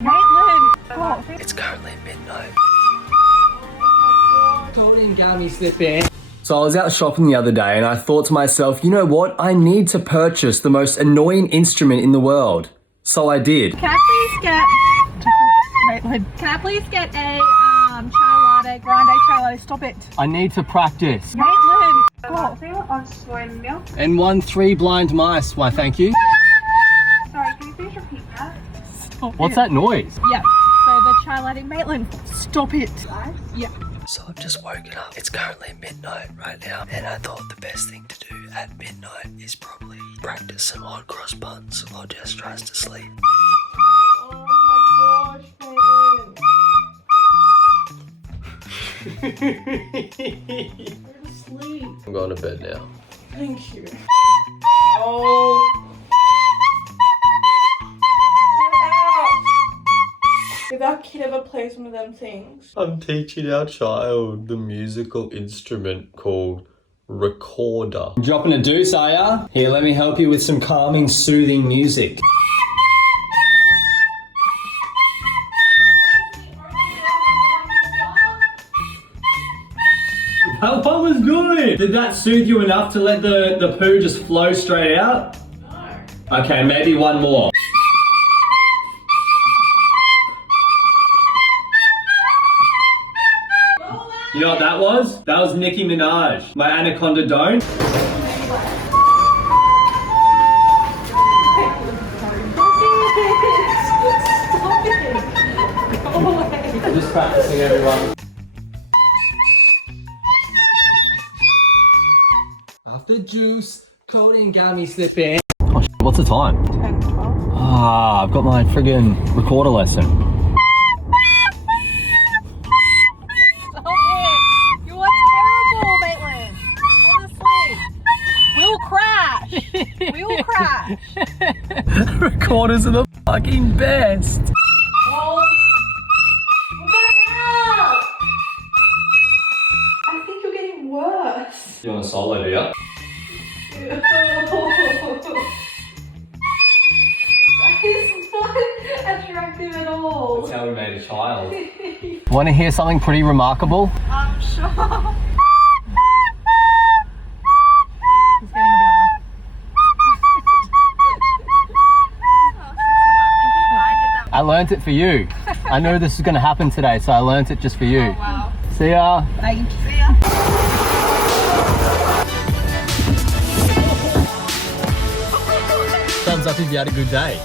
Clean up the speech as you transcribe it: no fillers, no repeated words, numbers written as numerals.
Maitland! Oh, It's currently midnight. Golden gummy slip-in. So I was out shopping the other day and I thought to myself, you know what? I need to purchase the most annoying instrument in the world. So I did. can I please get... Maitland, can I please get a chai latte, grande chai latte? Stop it. I need to practice. Maitland! Oh, on soy milk. And 3 blind mice. Why, thank you. Sorry, can you please repeat that? stop What's it. that noise? Yeah, so the chai latte. Maitland, stop it. Yeah. So I've just woken up. It's currently midnight right now. And I thought the best thing to do at midnight is probably practice some odd cross buns while Jess tries to sleep. Oh my gosh, Maitland. Go to sleep. I'm going to bed now. Thank you. Oh. Get out. If our kid ever plays one of them things. I'm teaching our child the musical instrument called recorder. Dropping a deuce, are ya? Here, let me help you with some calming, soothing music. That one was good! Did that soothe you enough to let the poo just flow straight out? No. Okay, maybe one more. You know what that was? That was Nicki Minaj. My anaconda don't. Just practicing, everyone. After juice, codeine gummy slip in. Oh, what's the time? 10, 12. Ah, I've got my friggin' recorder lesson. Stop it! You are terrible, Maitland! Honestly! We'll crash! We'll crash! Recorders are the fucking best. Oh. What the hell? I think you're getting worse. You want a solo, do ya? That is not attractive at all. That's how we made a child. Want to hear something pretty remarkable? I'm sure. It's getting better. I learnt it for you. I knew this was going to happen today, so I learnt it just for you. Wow. See ya. Thank you. See ya. Thumbs up if you had a good day.